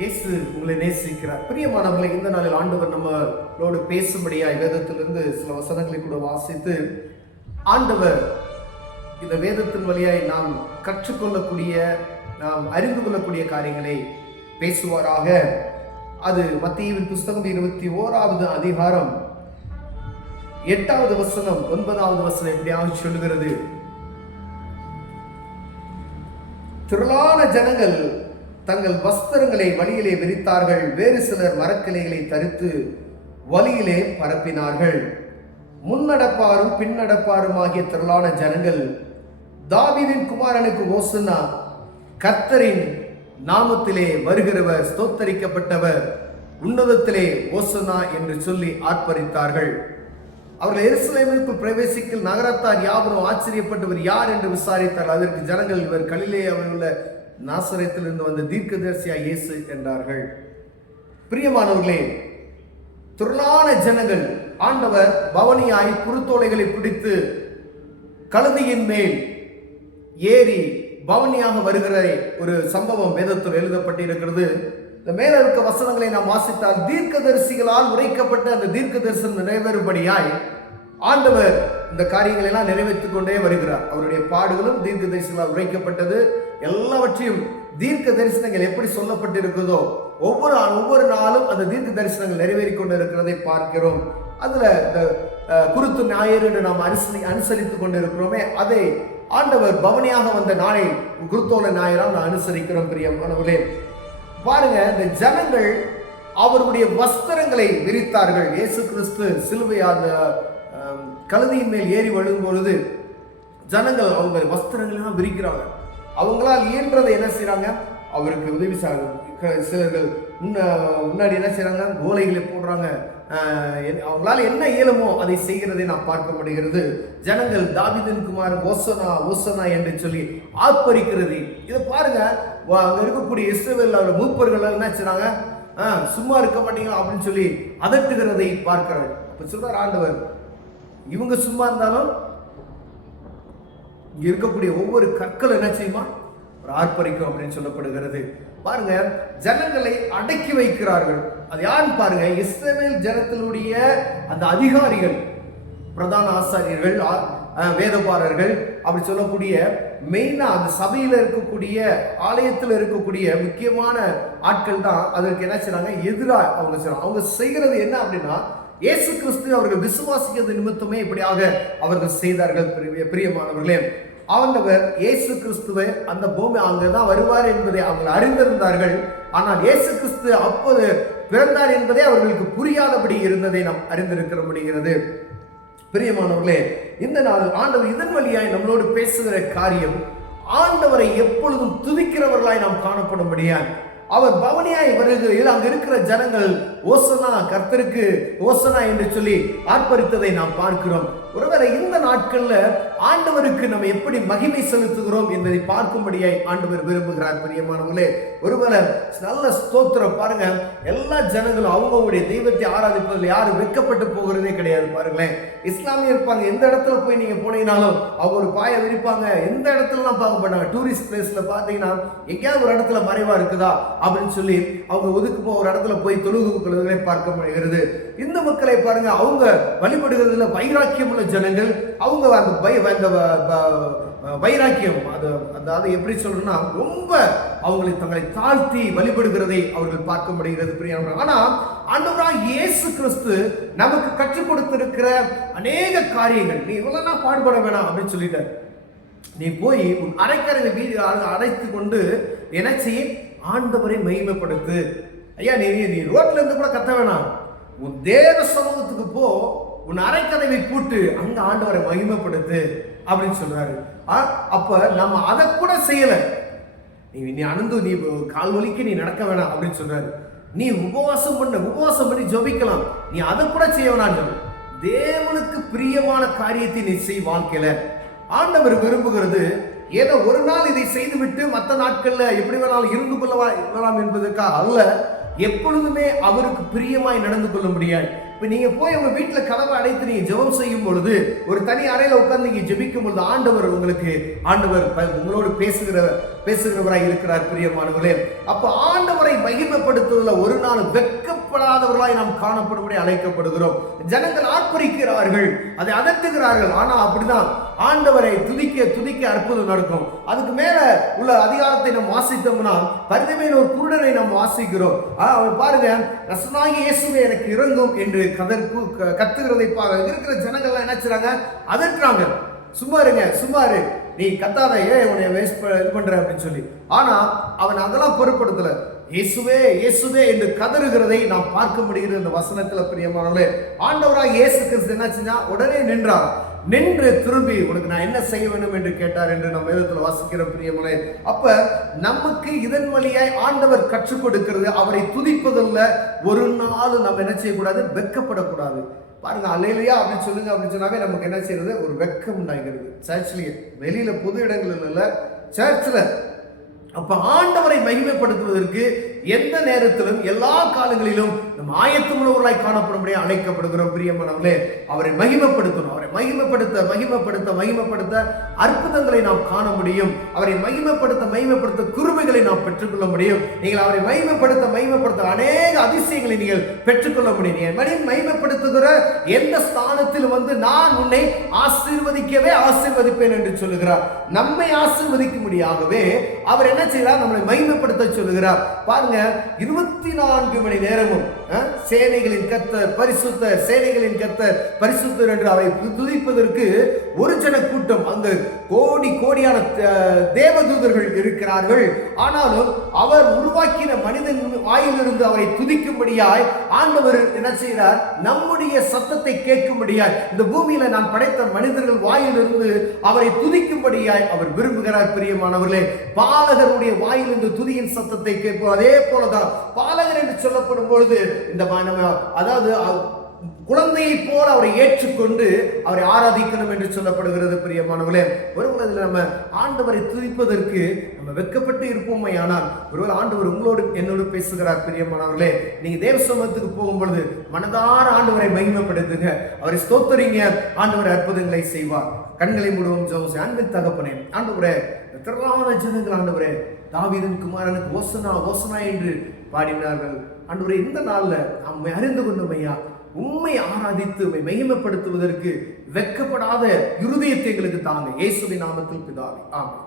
இயேசு உங்களை நேசிக்கிறார். பிரியமானவர்களை, இந்த நாளில் ஆண்டவர் நம்மளோடு பேசும்படியாய் வேதத்திலிருந்து சில வசனங்களை கூட வாசித்து, ஆண்டவர் இந்த வேதத்தின் வழியாய் நாம் கற்றுக்கொள்ளக்கூடிய, நாம் அறிந்து கொள்ளக்கூடிய காரியங்களை பேசுவாராக. அது மத்தேயுவின் புஸ்தகம் 21வது அதிகாரம் 8வது வசனம் 9வது வசனம் எப்படியாக சொல்லுகிறது. திரளான ஜனங்கள் தங்கள் வஸ்திரங்களை வழியிலே விரித்தார்கள், வேறு சிலர் மரக்கிளைகளை தரித்து வழியிலே பரப்பினார்கள். முன்னடப்பாரும் பின்னடப்பாரும் ஆகிய திரளான ஜனங்கள், தாவீதின் குமாரனுக்கு ஓசன்னா, கர்த்தரின் நாமத்திலே வருகிறவர் ஸ்தோத்தரிக்கப்பட்டவர், உன்னதத்திலே ஓசன்னா என்று சொல்லி ஆர்ப்பரித்தார்கள். அவர்கள் எருசலேமிற்குள் பிரவேசிக்கல் நகரத்தார் யாவரும் ஆச்சரியப்பட்டவர் யார் என்று விசாரித்தார். அதற்கு ஜனங்கள், இவர் கலிலேயாவில் உள்ள நாசரேத்திலிருந்து வந்த தீர்க்கதரிசியா இயேசு என்றார்கள். பிரியமானவர்களே, திரளான ஜனங்கள், ஆண்டவர் பவனியாய் குருத்தோலைகளை பிடித்து கழுதையின் மேல் ஏறி பவனியாக வருகிற ஒரு சம்பவம் வேதத்தில் எழுதப்பட்டிருக்கிறது. இந்த மேல இருக்க வசனங்களை நாம் வாசித்தால், தீர்க்கதரிசிகளால் உரைக்கப்பட்ட அந்த தீர்க்க தரிசனம் நிறைவேறும்படியாய் ஆண்டவர் இந்த காரியங்களை எல்லாம் நிறைவேற்றிக் கொண்டே வருகிறார். அவருடைய பாடுகளும் தீர்க்க தரிசனங்களால் உரைக்கப்பட்டது. எல்லாவற்றையும் தீர்க்க தரிசனங்கள் எப்படி சொல்லப்பட்டிருக்கிறதோ ஒவ்வொரு நாளும் அந்த தீர்க்க தரிசனங்கள் நிறைவேறி கொண்டு இருக்கிறதை பார்க்கிறோம். அதுல இந்த குருத்து ஞாயிறு என்று நாம் அனுசரித்துக் கொண்டு இருக்கிறோமே, அதை ஆண்டவர் பவனியாக வந்த நாளை குருத்தோல ஞாயிறால் நாம் அனுசரிக்கிறோம். பிரியமானவர்களே, பாருங்க, இந்த ஜனங்கள் அவருடைய வஸ்திரங்களை விரித்தார்கள். இயேசு கிறிஸ்து சிலுவை அந்த கழுதையின் மேல் ஏறி வழும் பொழுது ஜனங்கள் அவங்க வஸ்திரங்கள் எல்லாம் விரிக்கிறாங்க. அவங்களால் இயன்றதை என்ன செய்யறாங்க, அவருக்கு உதவி செய்றாங்க. சிலர்கள் முன்னாடி என்ன செய்யறாங்க, கோலைகளை போடுறாங்க. அவங்களால என்ன இயலுமோ அதை செய்கிறதை நாம் பார்க்க முடிகிறது. ஜனங்கள் தாவீதின் குமாரன் ஓசனா ஓசனா என்று சொல்லி ஆர்ப்பரிக்கிறது. இதை பாருங்க, அங்க இருக்கக்கூடிய இஸ்ரவேல் மூப்பர்கள் என்ன செய்றாங்க, சும்மா இருக்க மாட்டீங்க அப்படின்னு சொல்லி அதட்டுகிறதை பார்க்கிறார். அப்ப சொல்றார் ஆண்டவர், இவங்க சும்மா இருந்தாலும் இங்க இருக்கக்கூடிய ஒவ்வொரு கற்கள் என்ன செய்யுமா, ஒரு ஆர்ப்பரிக்கும் அப்படின்னு சொல்லப்படுகிறது. பாருங்க, ஜனங்களை அடக்கி வைக்கிறார்கள். அது யாருன்னு பாருங்க, இஸ்ரவேல் ஜனத்தினுடைய அந்த அதிகாரிகள், பிரதான ஆசாரியர்கள், வேதபாரர்கள், அப்படி சொல்லக்கூடிய மெயினா அந்த சபையில இருக்கக்கூடிய, ஆலயத்தில் இருக்கக்கூடிய முக்கியமான ஆட்கள் தான் அதற்கு என்ன செய்றாங்க, எதிராக அவங்க செய்றாங்க. அவங்க செய்கிறது என்ன அப்படின்னா, இயேசு கிறிஸ்து அவர்கள் விசுவாசிக்கிறது நிமித்தமே இப்படியாக அவர்கள் செய்தார்கள். பிரியமானவர்களே, ஆண்டவர் இயேசு கிறிஸ்துவை அந்த பூமி அங்கதான் வருவார் என்பதை அவர்கள் அறிந்திருந்தார்கள். ஆனால் இயேசு கிறிஸ்து அப்போது பிறந்தார் என்பதே அவர்களுக்கு புரியாதபடி இருந்ததை நாம் அறிந்திருக்க முடிகிறது. பிரியமானவர்களே, இந்த நாள் ஆண்டவர் இதன் வழியாய் நம்மளோடு பேசுகிற காரியம், ஆண்டவரை எப்பொழுதும் துதிக்கிறவர்களாய் நாம் காணப்பட முடியாது. அவர் பவனியாய் வருகையில் அங்க இருக்கிற ஜனங்கள் ஓசனா, கர்த்தருக்கு ஓசனா என்று சொல்லி ஆர்ப்பரித்ததை நாம் பார்க்கிறோம். ஒருவேளை இந்த நாட்கள்ல ஆண்டவருக்கு நம்ம எப்படி மகிமை செலுத்துகிறோம் என்பதை பார்க்கும்படியாய் ஆண்டவர் விரும்புகிறார். பிரியமானவர்களே, ஒருவேளை நல்ல ஸ்தோத்திரம். பாருங்க, எல்லா ஜனங்களும் அவங்களுடைய தெய்வத்தை ஆராதிப்பதில் யாரும் வெட்கப்பட்டு போகிறதே கிடையாது. பாருங்களேன், இஸ்லாமிய இருப்பாங்க, எந்த இடத்துல போய் நீங்க போனீங்கன்னாலும் அவங்க ஒரு பாயை விரிப்பாங்க. எந்த இடத்துலலாம் பார்க்க மாட்டாங்க. டூரிஸ்ட் பிளேஸ்ல பாத்தீங்கன்னா எங்கேயாவது ஒரு இடத்துல மறைவா இருக்குதா அப்படின்னு சொல்லி அவங்க ஒதுக்குமோ ஒரு இடத்துல போய் தொழுகுகளை பார்க்க முடிகிறது. இந்த மக்களை பாருங்க, அவங்க வழிபடுகிறதுல வைராக்கியம் உள்ள ஜனங்கள். அவங்க அந்த வைராக்கியம், அதாவது எப்படி சொல்றதுன்னா, ரொம்ப அவங்களை தங்களை தாழ்த்தி வழிபடுகிறதை அவர்கள் பார்க்க முடிகிறது. பிரியமான, ஆனா ஆண்டவராகிய இயேசு கிறிஸ்து நமக்கு கற்றுக் கொடுத்திருக்கிற அநேக காரியங்கள், நீ இவ்வளவு பாடுபட வேணாம் அப்படின்னு சொல்லிட்டார். நீ போய் உன் அரைக்கரை வீடு அடைத்து கொண்டு என்ன செய்ய, ஆண்டவரை மகிமைப்படுத்து. ஐயா, நீ ரோட்ல இருந்து கூட கத்த வேணாம், உன் தேவ சமூகத்துக்கு போ, உன் அரைக்கதவை பூட்டு, அங்க ஆண்டவரை மகிமைப்படுத்து அப்படின்னு சொல்றாரு. அப்ப நம்ம அதை கூட செய்யல. நீ அணுந்து, நீ கால் வலிக்கு நீ நடக்க வேணாம் அப்படின்னு சொல்றாரு. நீ உபவாசம் பண்ணி ஜெபிக்கலாம், நீ அதை கூட செய்ய வேணாம். தேவனுக்கு பிரியமான காரியத்தை நீ செய். வாழ்க்கையில ஆண்டவர் விரும்புகிறது ஏதோ ஒரு நாள் இதை செய்துவிட்டு மற்ற நாட்கள்ல எப்படி வேணாலும் இருந்து கொள்ளலாம் என்பதற்காக அல்ல. எப்பொழுதுமே அவருக்கு பிரியமாய் நடந்து கொள்ள முடியாது. இப்ப நீங்க போய் உங்க வீட்டுல கதவை அடைத்து நீங்க ஜெபம் செய்யும் பொழுது, ஒரு தனி அறையில உட்கார்ந்து நீங்க ஜெபிக்கும் பொழுது, ஆண்டவர் உங்களோடு பேசுகிற பேசுகிறவராய் இருக்கிறார் பிரியமானவர்களே. அப்ப ஆண்டவரை மகிமைப்படுத்துவதில் ஒரு நாள் வெட்கப்படாதவர்களாய் நாம் காணப்படும்படி அழைக்கப்படுகிறோம். ஜனங்கள் ஆர்ப்பரிக்கிறார்கள், அதை அதட்டுகிறார்கள். ஆனா அப்படிதான் ஆண்டவரை துதிக்க துதிக்க அற்புதம் நடக்கும். அதுக்கு மேல உள்ள அதிகாரத்தை நாம் வாசித்தோம்னா பரிதமையின் ஒரு குருடனை நாம் வாசிக்கிறோம். அவர் பாருங்க, ரசனாகி இயேசுவே எனக்கு இறங்கும் என்று கத்துகிறதை இருக்கிற ஜனங்கள்லாம் என்ன செய்றாங்க? அதட்டுறாங்க. சும்மா இருங்க, சும்மா இரு, நீ கத்தாத, ஏன் உன்னை வேஸ்ட் இது பண்ற அப்படின்னு சொல்லி. ஆனா அவன் அதெல்லாம் பொருட்படுத்தல. இயேசுவே இயேசுவே என்று கதறுகிறதை நாம் பார்க்க முடிகிறது இந்த வசனத்துல பிரியமானவர்களே. ஆண்டவராக இயேசு கிறிஸ்து என்ன செஞ்சா? உடனே நின்றார். நின்று திரும்பி உனக்கு நான் என்ன செய்ய வேண்டும் என்று கேட்டார் என்று நம்ம வேதத்தில் வாசிக்கிற பிரியமானவர்களே. அப்ப நமக்கு இதன் வழியாய் ஆண்டவர் கற்றுக் கொடுக்கிறது, அவரை துதிப்பதில்ல. ஒரு நாள் நம்ம என்ன செய்யக்கூடாது? வெட்கப்படக்கூடாது. பாருங்க, அல்லேலூயா அப்படின்னு சொல்லுங்க அப்படின்னு சொன்னாவே நமக்கு என்ன செய்யறது? ஒரு வெட்கம் உண்டாகிறது. சர்ச்லயே, வெளியில பொது இடங்கள் இல்ல, சர்ச்ல. அப்ப ஆண்டவரை மகிமைப்படுத்துவதற்கு எந்த நேரத்திலும் எல்லா காலங்களிலும் நம் ஆயத்தமுள்ளவர்களாய் காணப்படும்படியா அழைக்கப்படுகிறோம் பிரியமானவர்களே. அவரை மகிமைப்படுத்தணும். அவரை மகிமைப்படுத்த மகிமைப்படுத்த மகிமைப்படுத்த அற்புதங்களை நாம் காண முடியும். அவரை மகிமைப்படுத்த மகிமைப்படுத்த கிருபைகளை நாம் பெற்றுக்கொள்ள முடியும். நீங்கள் அவரை மகிமைப்படுத்த மகிமைப்படுத்த அநேக அதிசயங்களை நீங்கள் பெற்றுக்கொள்ள முடியும். மகிமைப்படுத்துகிற எந்த ஸ்தானத்தில் நான் உன்னை ஆசீர்வதிக்கவே ஆசீர்வதிப்பேன் என்று சொல்லுகிறார். நம்மை ஆசீர்வதிக்கும்படியாகவே அவர் என்ன செய்கிறார்? நம்மளை மகிமைப்படுத்த சொல்லுகிறார். பாருங்க, 24 மணி நேரமும் சேனைகளின் கர்த்தர் பரிசுத்தர், சேனைகளின் கர்த்தர் பரிசுத்தர் என்று அவரை துதிப்பதற்கு ஒரு ஜன கூட்டம், அங்கு கோடி கோடியான தேவதூதர்கள் இருக்கிறார்கள். ஆனாலும் அவர் உருவாக்கின மனிதன் வாயிலிருந்து அவரை துதிக்கும்படியாய் ஆண்டவர் என்ன செய்கிறார்? நம்முடைய சத்தத்தை கேட்கும்படியாய் இந்த பூமியில நான் படைத்த மனிதர்கள் வாயிலிருந்து அவரை துதிக்கும்படியாய் அவர் விரும்புகிறார் பிரியமானவர்களே. பாலகருடைய வாயிலிருந்து துதியின் சத்தத்தை கேட்போம். அதே போலதான் பாலகர் என்று சொல்லப்படும் பொழுது இந்த அதாவது குழந்தையை போல அவரை ஏற்றுக்கொண்டு அவரை ஆராதிக்கணும் என்று சொல்லப்படுகிறது பிரியமானவர்களே. ஒருவேளை நம்ம ஆண்டவரை துதிப்பதற்கு நம்ம வெட்கப்பட்டு இருப்போமே, ஆனால் ஒருவேளை ஆண்டவர் உங்களோடு என்னோடு பேசுகிறார் பிரியமானவர்களே. நீங்க தேவ சமூகத்துக்கு போகும் பொழுது மனதார ஆண்டவரை மகிமைப்படுத்துங்க, அவரை ஸ்தோத்தரிங்க, ஆண்டவர் அற்புதங்களை செய்வார். கண்களை மூடுவோம், ஜெபம். அன்பின் தகப்பனே, ஆண்டவரே, திரளான ஜனங்கள் ஆண்டவரே தாவீதின் குமாரனுக்கு ஓசனா ஓசனா என்று பாடினார்கள். ஆண்டவரே, இந்த நாள்ல நாம் அறிந்து கொண்டோம் ஐயா, உம்மை ஆராதித்து உம்மை மகிமைப்படுத்துவதற்கு வெட்கப்படாத இருதயத்தை எங்களுக்கு தாங்க. இயேசுவின் நாமத்தில் பிதாவே, ஆமென்.